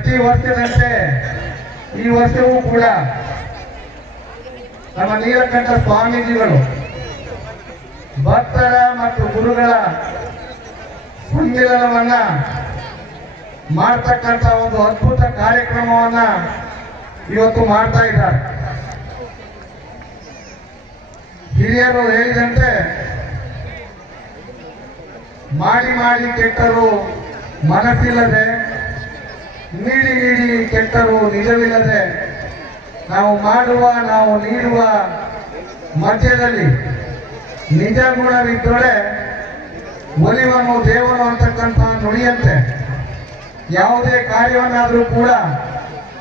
ಪ್ರತಿ ವರ್ಷದಂತೆ ಈ ವರ್ಷವೂ ಕೂಡ ನಮ್ಮ ನೀಲಕಂಠ ಸ್ವಾಮೀಜಿಗಳು ಭಕ್ತರ ಮತ್ತು ಗುರುಗಳ ಸಮ್ಮಿಲನವನ್ನ ಮಾಡ್ತಕ್ಕಂಥ ಒಂದು ಅದ್ಭುತ ಕಾರ್ಯಕ್ರಮವನ್ನ ಇವತ್ತು ಮಾಡ್ತಾ ಇದ್ದಾರೆ. ಹಿರಿಯರು ಹೇಳಿದಂತೆ ಮಾಡಿ ಮಾಡಿ ಕೆಟ್ಟರು ಮನಸ್ಸಿಲ್ಲದೆ ನೀಡಿ ನೀಡಿ ಕೆಟ್ಟರು ನಿಜವಿಲ್ಲದೆ ನಾವು ಮಾಡುವ, ನಾವು ನೀಡುವ ಮಧ್ಯದಲ್ಲಿ ನಿಜ ಗುಣವಿದ್ದೊಳೆ ಒಲಿವನು ದೇವನು ಅಂತಕ್ಕಂಥ ನುಡಿಯಂತೆ. ಯಾವುದೇ ಕಾರ್ಯವನ್ನಾದರೂ ಕೂಡ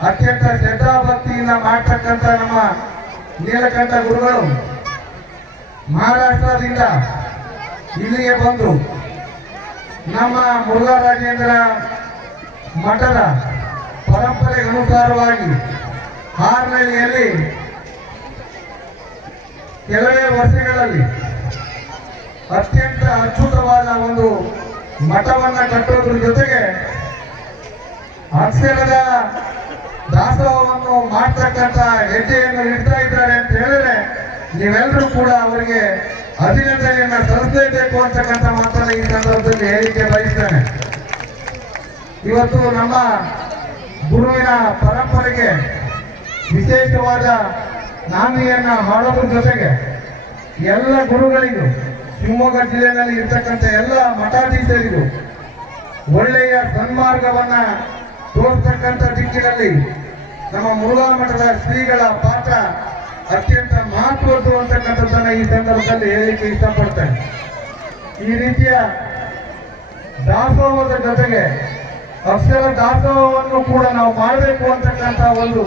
ಅತ್ಯಂತ ಶ್ರದ್ಧಾಭಕ್ತಿಯಿಂದ ಮಾಡ್ತಕ್ಕಂಥ ನಮ್ಮ ನೀಲಕಂಠ ಗುರುಗಳು ಮಹಾರಾಷ್ಟ್ರದಿಂದ ಇಲ್ಲಿಗೆ ಬಂದು ನಮ್ಮ ಮುರುಘರಾಜೇಂದ್ರ ಮಠದ ಪರಂಪರೆಗೆ ಅನುಸಾರವಾಗಿ ಹಾರ್ನಳ್ಳಿಯಲ್ಲಿ ಕೆಲವೇ ವರ್ಷಗಳಲ್ಲಿ ಅತ್ಯಂತ ಅದ್ಭುತವಾದ ಒಂದು ಮಠವನ್ನು ಕಟ್ಟೋದ್ರ ಜೊತೆಗೆ ಅಕ್ಷರದ ದಾಸೋಹವನ್ನು ಮಾಡ್ತಕ್ಕಂಥ ಹೆಜ್ಜೆಯನ್ನು ಇಡ್ತಾ ಇದ್ದಾರೆ ಅಂತ ಹೇಳಿದ್ರೆ ನೀವೆಲ್ಲರೂ ಕೂಡ ಅವರಿಗೆ ಅಭಿನಂದನೆಯನ್ನ ಸಲ್ಲಿಸಲೇಬೇಕು ಅಂತಕ್ಕಂಥ ಮಾತನ್ನ ಈ ಸಂದರ್ಭದಲ್ಲಿ ಹೇಳಿಕೆ ಬಯಸ್ತೇನೆ. ಇವತ್ತು ನಮ್ಮ ಗುರುವಿನ ಪರಂಪರೆಗೆ ವಿಶೇಷವಾದ ನಾಮಿಯನ್ನು ಮಾಡೋದ್ರ ಜೊತೆಗೆ ಎಲ್ಲ ಗುರುಗಳಿಗೂ ಶಿವಮೊಗ್ಗ ಜಿಲ್ಲೆಯಲ್ಲಿ ಇರ್ತಕ್ಕಂಥ ಎಲ್ಲ ಮಠಾಧೀಶರಿಗೂ ಒಳ್ಳೆಯ ಸನ್ಮಾರ್ಗವನ್ನ ತೋರ್ತಕ್ಕಂಥ ದಿಕ್ಕಿನಲ್ಲಿ ನಮ್ಮ ಮೂಲ ಮಠದ ಶ್ರೀಗಳ ಪಾತ್ರ ಅತ್ಯಂತ ಮಹತ್ವದ್ದು ಅಂತಕ್ಕಂಥದ್ದನ್ನ ಈ ಸಂದರ್ಭದಲ್ಲಿ ಹೇಳಲಿಕ್ಕೆ ಇಷ್ಟಪಡ್ತೇನೆ. ಈ ರೀತಿಯ ದಾಸೋಹದ ಜೊತೆಗೆ ಅಕ್ಷರ ದಾಸೋಹವನ್ನು ಕೂಡ ನಾವು ಮಾಡಬೇಕು ಅಂತಕ್ಕಂಥ ಒಂದು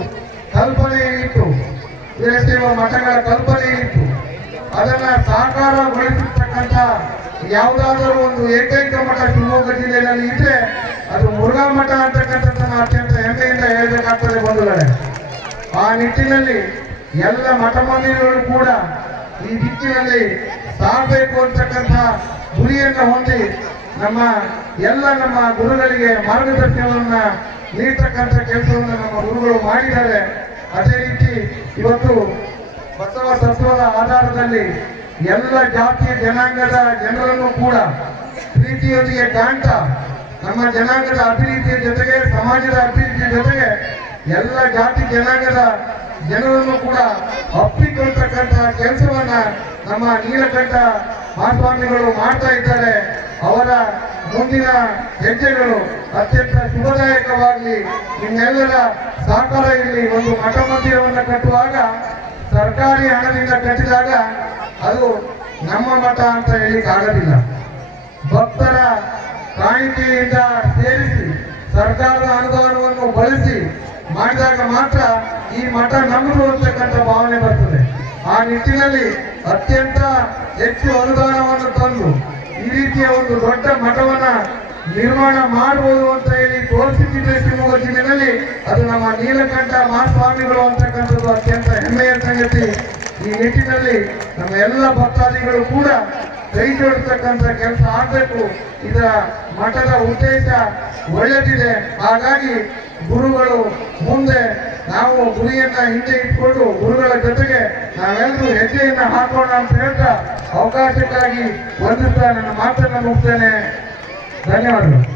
ಕಲ್ಪನೆ ಇತ್ತು. ವೀರಶೈವ ಮಠಗಳ ಕಲ್ಪನೆ ಇತ್ತು. ಅದನ್ನ ಸಾಕಾರಗೊಳಿಸಿರ್ತಕ್ಕಂಥ ಯಾವುದಾದರೂ ಒಂದು ಏಕೈಕ ಮಠ ಶಿವಮೊಗ್ಗ ಜಿಲ್ಲೆಯಲ್ಲಿ ಇದ್ರೆ ಅದು ಮುರುಘಾ ಮಠ ಅಂತಕ್ಕಂಥದ್ದನ್ನು ಅತ್ಯಂತ ಹೆಮ್ಮೆಯಿಂದ ಹೇಳಬೇಕಾಗ್ತದೆ ಬಂಧುಗಳೇ. ಆ ನಿಟ್ಟಿನಲ್ಲಿ ಎಲ್ಲ ಮಠ ಮಂದಿರಗಳು ಕೂಡ ಈ ದಿಕ್ಕಿನಲ್ಲಿ ಸಾಗಬೇಕು ಅಂತಕ್ಕಂಥ ಗುರಿಯನ್ನು ಹೊಂದಿ ನಮ್ಮ ಎಲ್ಲ ನಮ್ಮ ಗುರುಗಳಿಗೆ ಮಾರ್ಗದರ್ಶನವನ್ನ, ನೀಡ್ತಕ್ಕಂಥ ಕೆಲಸವನ್ನು ನಮ್ಮ ಗುರುಗಳು ಮಾಡಿದ್ದಾರೆ. ಅದೇ ರೀತಿ ಇವತ್ತು ಬಸವ ತತ್ವದ ಆಧಾರದಲ್ಲಿ ಎಲ್ಲ ಜಾತಿ ಜನಾಂಗದ ಜನರನ್ನು ಕೂಡ ಪ್ರೀತಿಯೊಂದಿಗೆ ಕಾಣ್ತಾ, ನಮ್ಮ ಜನಾಂಗದ ಅಭಿವೃದ್ಧಿಯ ಜೊತೆಗೆ, ಸಮಾಜದ ಅಭಿವೃದ್ಧಿಯ ಜೊತೆಗೆ ಎಲ್ಲ ಜಾತಿ ಜನಾಂಗದ ಜನರನ್ನು ಕೂಡ ಅಪ್ಪಿಕೊಳ್ತಕ್ಕಂತಹ ಕೆಲಸವನ್ನ ನಮ್ಮ ನೀಲಕಂಠ ಮಹಾಸ್ವಾಮಿಗಳು ಮಾಡ್ತಾ ಇದ್ದಾರೆ. ಅವರ ಮುಂದಿನ ಹೆಜ್ಜೆಗಳು ಅತ್ಯಂತ ಶುಭದಾಯಕವಾಗಲಿ ನಿಮ್ಮೆಲ್ಲರ ಸಹಕಾರ ಇರಲಿ ಒಂದು ಮಠ ಮಂದಿರವನ್ನು ಕಟ್ಟುವಾಗ ಸರ್ಕಾರಿ ಹಣದಿಂದ ಕಟ್ಟಿದಾಗ ಅದು ನಮ್ಮ ಮಠ ಅಂತ ಹೇಳಿಕ್ ಆಗೋದಿಲ್ಲ. ಭಕ್ತರ ಕಾಣಿಕೆಯಿಂದ ಸೇರಿಸಿ ಸರ್ಕಾರದ ಅನುದಾನವನ್ನು ಬಳಸಿ ಮಾಡಿದಾಗ ಮಾತ್ರ ಈ ಮಠ ನಮ್ಮದು ಅಂತಕ್ಕಂಥ ಭಾವನೆ ಬರ್ತದೆ. ಆ ನಿಟ್ಟಿನಲ್ಲಿ ಅತ್ಯಂತ ಹೆಚ್ಚು ಅನುದಾನವನ್ನು ತಂದು ಈ ರೀತಿಯ ಒಂದು ದೊಡ್ಡ ಮಠವನ್ನ ನಿರ್ಮಾಣ ಮಾಡಬಹುದು ಅಂತ ಹೇಳಿ ತೋರಿಸುತ್ತಿದ್ದೆ ಶಿವಮೊಗ್ಗ ಜಿಲ್ಲೆಯಲ್ಲಿ ಅದು ನಮ್ಮ ನೀಲಕಂಠ ಮಹಾಸ್ವಾಮಿಗಳು ಅಂತಕ್ಕಂಥದ್ದು ಅತ್ಯಂತ ಹೆಮ್ಮೆಯ ಸಂಗತಿ. ಈ ನಿಟ್ಟಿನಲ್ಲಿ ನಮ್ಮ ಎಲ್ಲ ಭಕ್ತಾದಿಗಳು ಕೂಡ ಕೈ ಜೋಡಿಸ್ತಕ್ಕಂಥ ಕೆಲಸ ಆಗಬೇಕು. ಇದರ ಮಠದ ಉದ್ದೇಶ ಒಳ್ಳೆದಿದೆ. ಹಾಗಾಗಿ ಗುರುಗಳು ಮುಂದೆ ನಾವು ಗುರಿಯನ್ನ ಹಿಂದೆ ಇಟ್ಕೊಂಡು ಗುರುಗಳ ಜೊತೆಗೆ ನಾವೆಲ್ಲರೂ ಹೆಜ್ಜೆಯನ್ನ ಹಾಕೋಣ ಅಂತ ಹೇಳ್ತಾ ಅವಕಾಶಕ್ಕಾಗಿ ವಂದಿಸ್ತಾ ನನ್ನ ಮಾತನ್ನ ಮುಗ್ತೇನೆ ಧನ್ಯವಾದಗಳು.